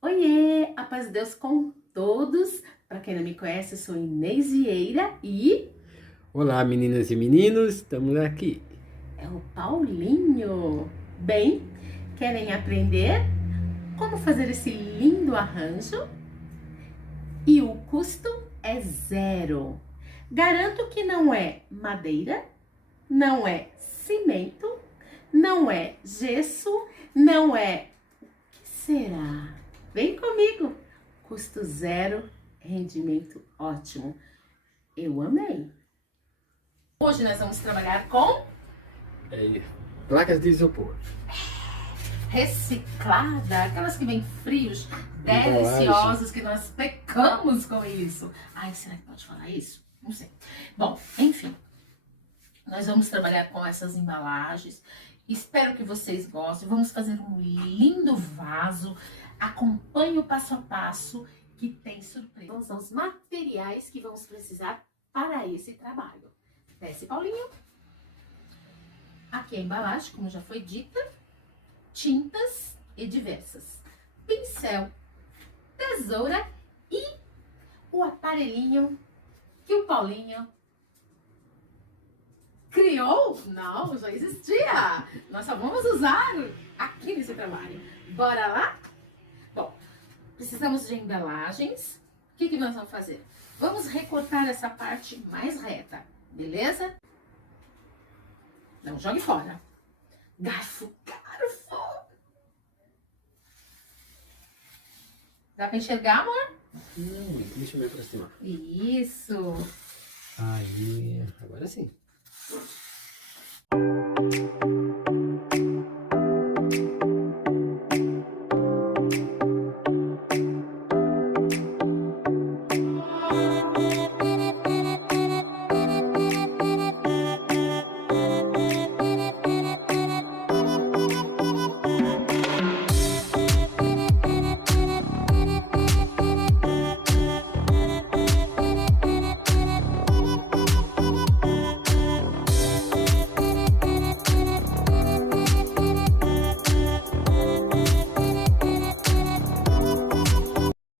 Oiê, a paz de Deus com todos. Para quem não me conhece, eu sou Inês Vieira e Olá, meninas e meninos, estamos aqui. é o Paulinho. Bem, querem aprender como fazer esse lindo arranjo? E o custo é zero. Garanto que não é madeira, não é cimento, não é gesso, não é. O que será? Vem comigo. Custo zero, rendimento ótimo. Eu amei. Hoje nós vamos trabalhar com Placas de isopor. reciclada, aquelas que vêm frios, Embalagem. deliciosos, que nós pecamos com isso. Ai, será que pode falar isso? Não sei. Bom, enfim, nós vamos trabalhar com essas embalagens. Espero que vocês gostem. Vamos fazer um lindo vaso. Acompanhe o passo a passo que tem surpresa. Vamos aos materiais que vamos precisar para esse trabalho. Desce, Paulinho. Aqui a embalagem, como já foi dita. Tintas e diversas. Pincel, tesoura e o aparelhinho que o Paulinho criou? Não, já existia. Nós só vamos usar aqui nesse trabalho. Bora lá? Bom, precisamos de embalagens. O que nós vamos fazer? Vamos recortar essa parte mais reta, beleza? Não jogue fora. Garfo, garfo. Dá pra enxergar, amor? Não, deixa eu me aproximar. Isso. Aí, agora sim.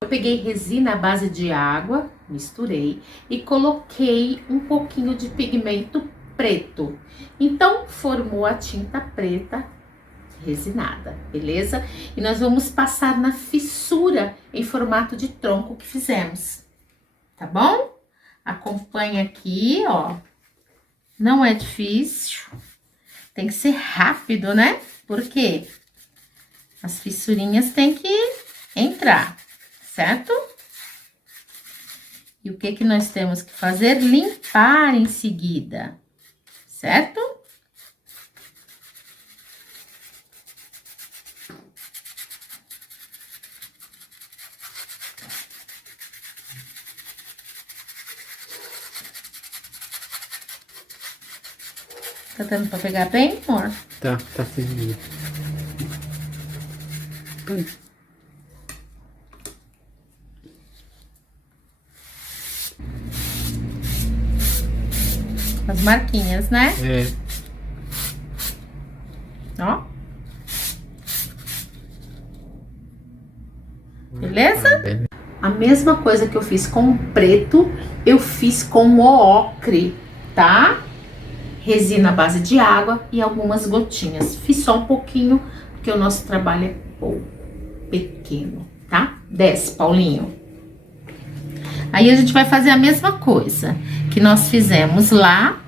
Eu peguei resina à base de água, misturei e coloquei um pouquinho de pigmento preto. Então, formou a tinta preta resinada, beleza? E nós vamos passar na fissura em formato de tronco que fizemos, tá bom? Acompanha aqui, ó. Não é difícil, tem que ser rápido, né? Porque as fissurinhas têm que entrar, certo? E o que nós temos que fazer? Limpar em seguida, certo? Tá dando pra pegar bem, amor? Tá servindo. As marquinhas, né? É. Ó. Beleza? A mesma coisa que eu fiz com o preto, eu fiz com o ocre, tá? Resina à base de água e algumas gotinhas. Fiz só um pouquinho, porque o nosso trabalho é pouco, pequeno, tá? Desce, Paulinho. Aí a gente vai fazer a mesma coisa que nós fizemos lá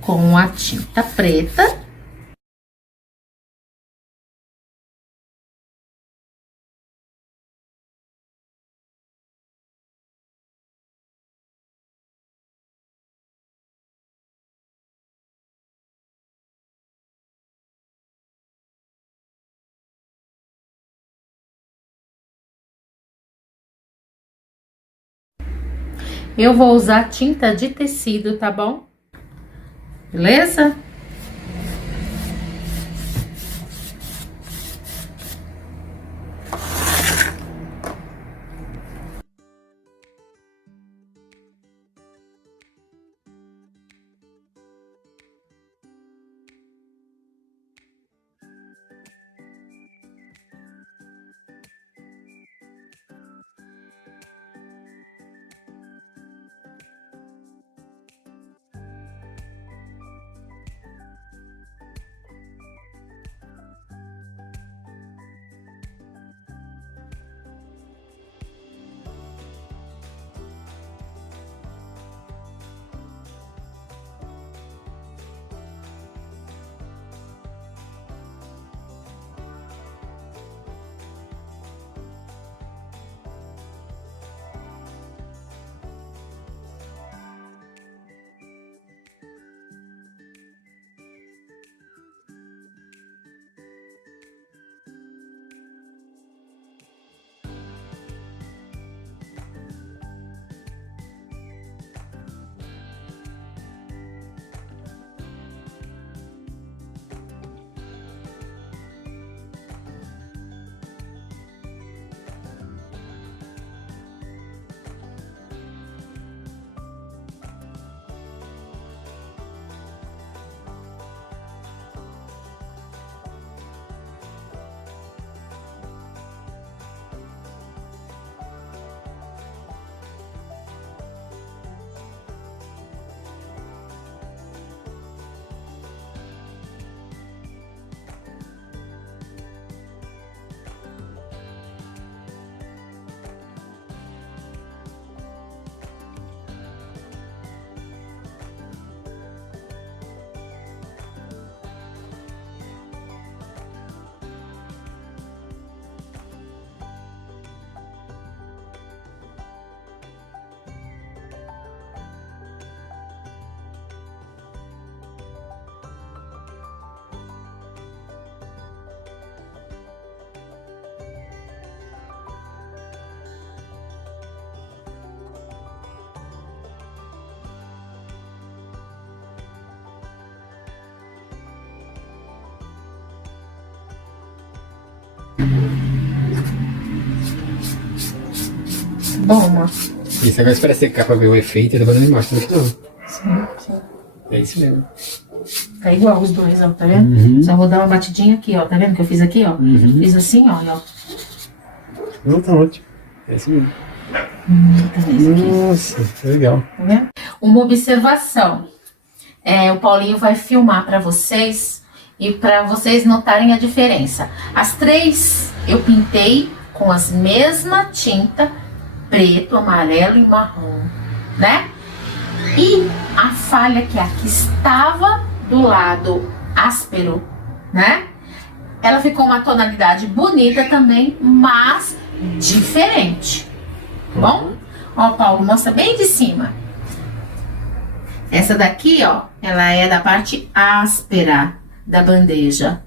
com a tinta preta. Eu vou usar tinta de tecido, tá bom? Beleza? bom, amor? Isso agora espera secar pra ver o efeito e depois eu mostro no final. Sim, sim. É isso mesmo. Tá igual os dois, ó, tá vendo? Uhum. Só vou dar uma batidinha aqui, ó. Tá vendo que eu fiz aqui, ó? Fiz assim, ó. Não, tá ótimo. É isso mesmo. Tá vendo isso aqui? Nossa, que legal. Tá vendo? Uma observação. O Paulinho vai filmar pra vocês e pra vocês notarem a diferença. As três eu pintei com as mesma tinta, preto, amarelo e marrom, né? E a falha que aqui estava do lado áspero, né? Ela ficou uma tonalidade bonita também, mas diferente. Tá bom? Ó, Paulo, mostra bem de cima. Essa daqui, ó, ela é da parte áspera da bandeja.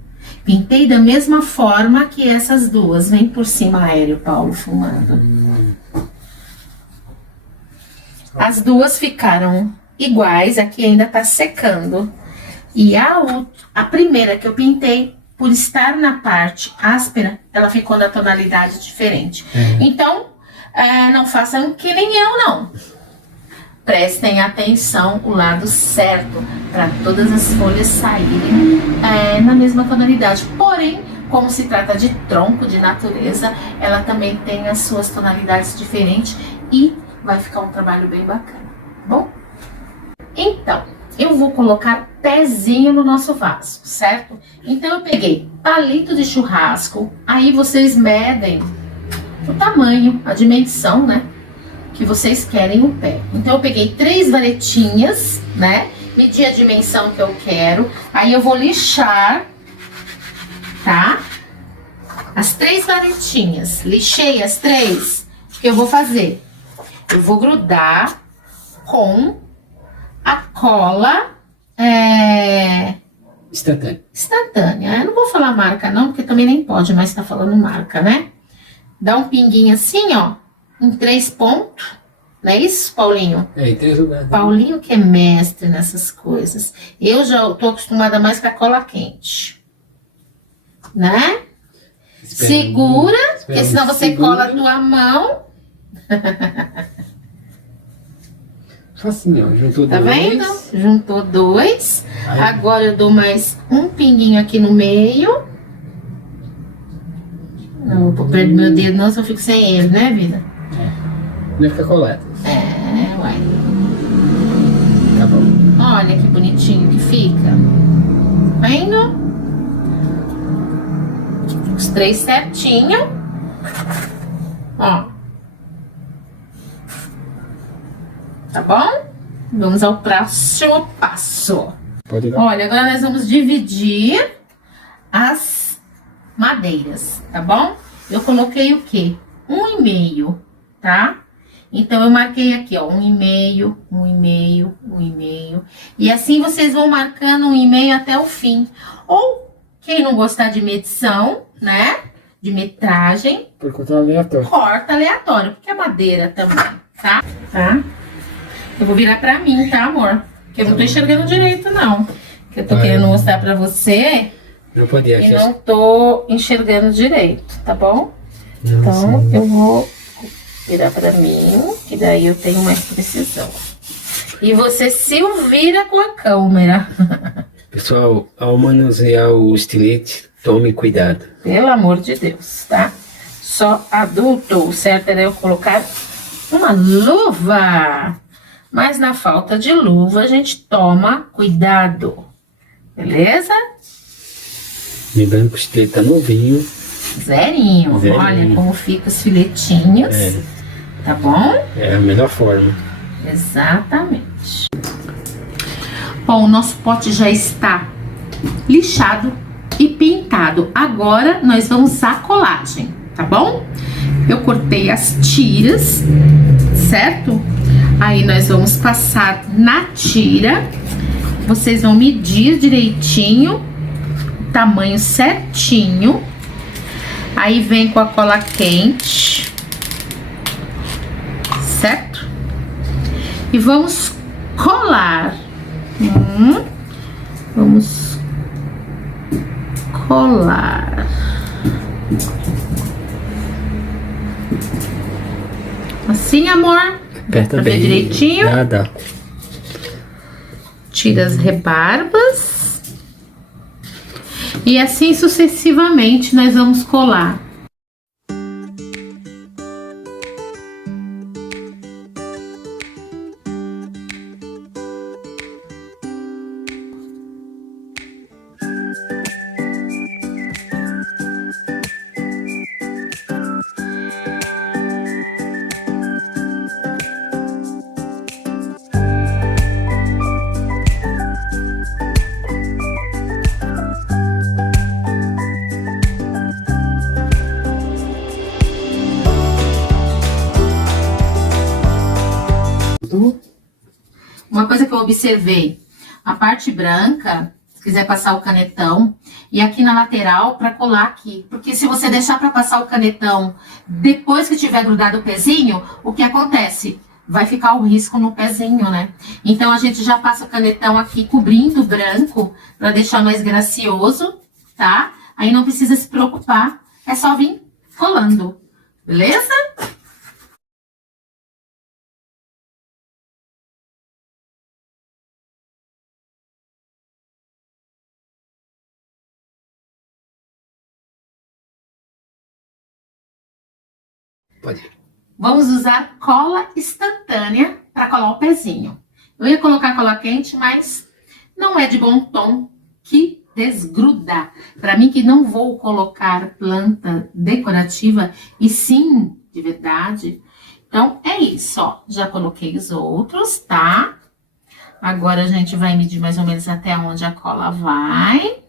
Pintei da mesma forma que essas duas. Vem por cima aéreo, Paulo, filmando. As duas ficaram iguais, aqui ainda tá secando. E a primeira que eu pintei, por estar na parte áspera, ela ficou na tonalidade diferente. Então, não façam que nem eu, não. Prestem atenção o lado certo, para todas as folhas saírem na mesma tonalidade. Porém, como se trata de tronco, de natureza, ela também tem as suas tonalidades diferentes e vai ficar um trabalho bem bacana, bom? Então, eu vou colocar pezinho no nosso vaso, certo? Então, eu peguei palito de churrasco, aí vocês medem o tamanho, a dimensão, né? Que vocês querem o pé. Então, eu peguei 3 varetinhas, né? Medi a dimensão que eu quero, aí eu vou lixar, tá? As 3 varetinhas, lixei as 3, o que eu vou fazer? Eu vou grudar com a cola instantânea. Eu não vou falar marca não, porque também nem pode, mas tá falando marca, né? Dá um pinguinho assim, ó, em 3 pontos. Não é isso, Paulinho? Em 3 lugares. Paulinho que é mestre nessas coisas. Eu já tô acostumada mais com a cola quente. Né? Segura, porque senão você cola a tua mão. Facinho, ó. Juntou Tá 2. vendo? Juntou 2. Agora eu dou mais um pinguinho aqui no meio. Não vou pôr perto do meu dedo, não, se eu fico sem ele, né, vida? Não fica colado. Uai. Tá bom. Olha que bonitinho que fica. Tá vendo? Os 3 certinho. Ó. Tá bom? Vamos ao próximo passo. Pode dar. Olha, agora nós vamos dividir as madeiras, tá bom? Eu coloquei o quê? 1,5, tá? Então, eu marquei aqui, ó, 1,5, 1,5, 1,5. E assim vocês vão marcando 1,5 até o fim. Ou, quem não gostar de medição, né? De metragem, Por conta aleatória. corta aleatório, porque é madeira também, tá? Eu vou virar pra mim, tá, amor? Porque eu não tô enxergando direito, não. Que eu tô querendo mostrar pra você Não podia e aqui. não tô enxergando direito, tá bom? Então, eu vou virar pra mim, que daí eu tenho mais precisão. E você se vira com a câmera. Pessoal, ao manusear o estilete, tome cuidado. Pelo amor de Deus, tá? Só adulto. O certo era eu colocar uma luva. Mas na falta de luva, a gente toma cuidado. Beleza? Lembrando que o estilete tá novinho. Zerinho. Olha como fica os filetinhos. Tá bom? É a melhor forma. Exatamente. Bom, o nosso pote já está lixado e pintado. Agora, nós vamos usar a colagem, tá bom? Eu cortei as tiras, certo? Aí, nós vamos passar na tira. Vocês vão medir direitinho, o tamanho certinho. Aí, vem com a cola quente, certo? E vamos colar. Vamos colar as assim, amor. Aperta Pra ver bem. direitinho. Dá. Tira as rebarbas. E assim sucessivamente nós vamos colar. Uma coisa que eu observei, a parte branca, se quiser passar o canetão, e aqui na lateral para colar aqui. Porque se você deixar para passar o canetão depois que tiver grudado o pezinho, o que acontece? Vai ficar o risco no pezinho, né? Então a gente já passa o canetão aqui cobrindo o branco para deixar mais gracioso, tá? Aí não precisa se preocupar, é só vir colando, beleza? Pode ir. Vamos usar cola instantânea para colar o pezinho. Eu ia colocar cola quente, mas não é de bom tom que desgruda. Para mim que não vou colocar planta decorativa e sim de verdade. Então é isso, ó. Já coloquei os outros, tá? Agora a gente vai medir mais ou menos até onde a cola vai.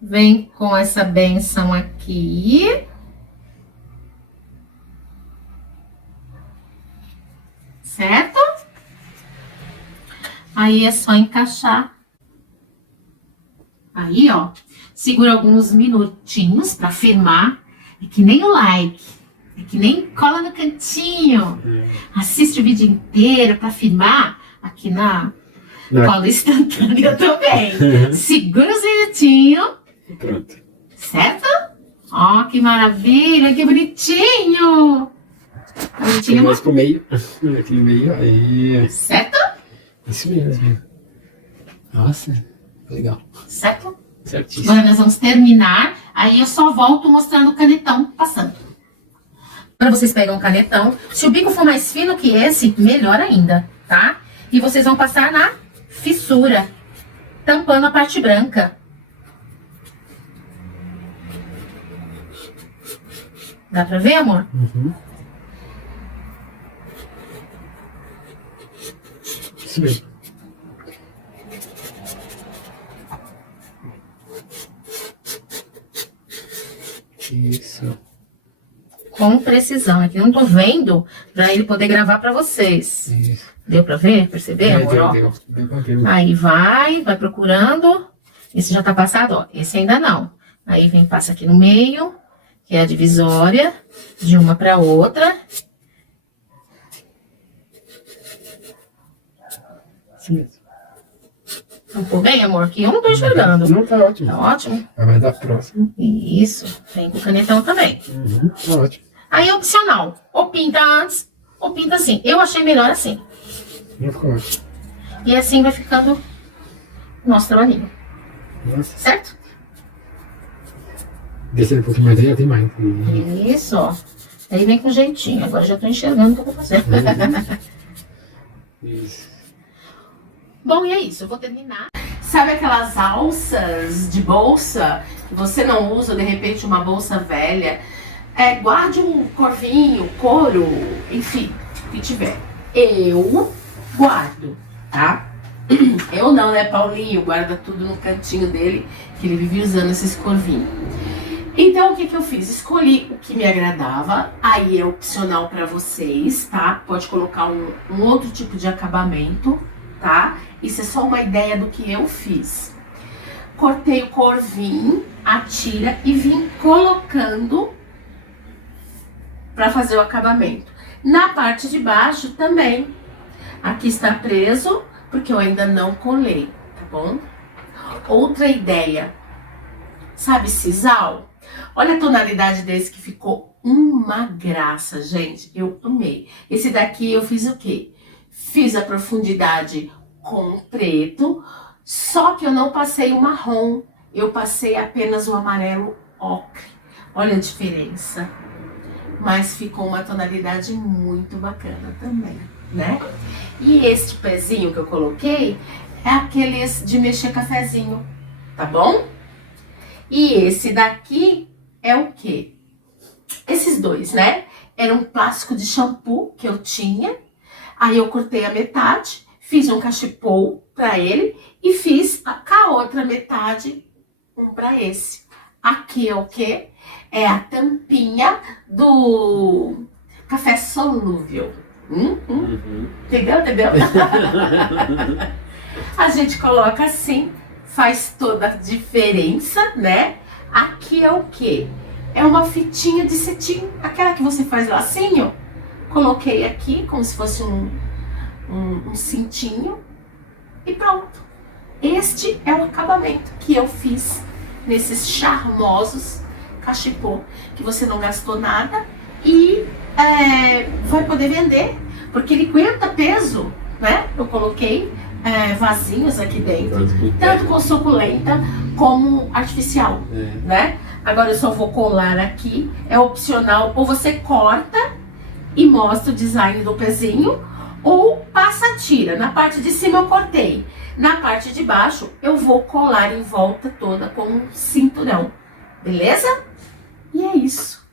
Vem com essa benção aqui. Certo? Aí é só encaixar. Aí, ó, segura alguns minutinhos pra firmar. É que nem o like, é que nem cola no cantinho. Assiste o vídeo inteiro pra firmar aqui na cola instantânea também. Segura os minutinhos. Pronto. Certo? Ó, que maravilha, que bonitinho. Bonitinho, Mais pro meio. Aqui no meio. Aí. Certo? Isso mesmo. Nossa, legal. Certo? Certíssimo. Agora nós vamos terminar. Aí eu só volto mostrando o canetão passando. Agora vocês pegam o canetão. Se o bico for mais fino que esse, melhor ainda, tá? E vocês vão passar na fissura, tampando a parte branca. Dá pra ver, amor? Uhum. Isso mesmo. Isso. Com precisão. Aqui eu não tô vendo pra ele poder gravar pra vocês. Isso. Deu pra ver? Perceber, amor? Ó. Deu pra ver. Aí vai procurando. Esse já tá passado, ó. Esse ainda não. Aí vem, passa aqui no meio, que é a divisória de uma pra outra. Isso mesmo. Ficou bem, amor? Que eu não tô enxergando. Não, tá ótimo. Tá ótimo? Vai dar próximo. Isso. Vem com o canetão também. Uhum. Tá ótimo. Aí é opcional. Ou pinta antes, ou pinta assim. Eu achei melhor assim. Não ficou ótimo. E assim vai ficando o nosso trabalhinho. Nossa. Certo? Descer um pouquinho mais aí, já tem mais. Isso, ó. Aí vem com jeitinho. Agora já tô enxergando o que eu vou fazer. Isso. Bom, e é isso. Eu vou terminar. Sabe aquelas alças de bolsa que você não usa, de repente uma bolsa velha? Guarde um corvinho, couro, enfim, o que tiver. Eu guardo, tá? Eu não, né? Paulinho guarda tudo no cantinho dele, que ele vive usando esses corvinhos. Então, o que eu fiz? Escolhi o que me agradava, aí é opcional pra vocês, tá? Pode colocar um outro tipo de acabamento, tá? Isso é só uma ideia do que eu fiz. Cortei o corvinho, a tira e vim colocando pra fazer o acabamento. Na parte de baixo também. Aqui está preso, porque eu ainda não colei, tá bom? Outra ideia. sabe, sisal? Olha a tonalidade desse que ficou uma graça, gente. Eu amei. Esse daqui eu fiz o quê? Fiz a profundidade com preto, só que eu não passei o marrom. Eu passei apenas o amarelo ocre. Olha a diferença. Mas ficou uma tonalidade muito bacana também, né? E este pezinho que eu coloquei é aqueles de mexer cafezinho, tá bom? E esse daqui é o quê? Esses dois, né? Era um plástico de shampoo que eu tinha. Aí eu cortei a metade, fiz um cachepô pra ele e fiz com a outra metade um pra esse. Aqui é o quê? É a tampinha do café solúvel. Entendeu? A gente coloca assim, faz toda a diferença, né? Aqui é o quê? É uma fitinha de cetim, aquela que você faz lacinho. Coloquei aqui como se fosse um cintinho e pronto. Este é o acabamento que eu fiz nesses charmosos cachepô, que você não gastou nada e vai poder vender, porque ele aguenta peso, né? Eu coloquei vasinhos aqui dentro, tanto com suculenta como artificial, né? Agora eu só vou colar aqui, é opcional, ou você corta e mostra o design do pezinho, ou passa tira. Na parte de cima eu cortei, na parte de baixo eu vou colar em volta toda com um cinturão, beleza? E é isso.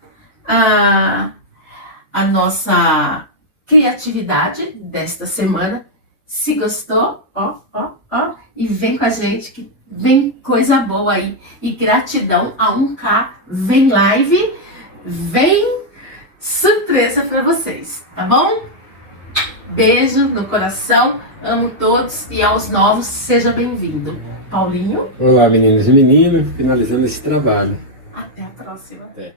A nossa criatividade desta semana. Se gostou, e vem com a gente que vem coisa boa aí. E gratidão a 1K, vem live, vem surpresa para vocês, tá bom? Beijo no coração, amo todos e aos novos, seja bem-vindo. Paulinho? Olá, meninas e meninos, finalizando esse trabalho. Até a próxima. Até.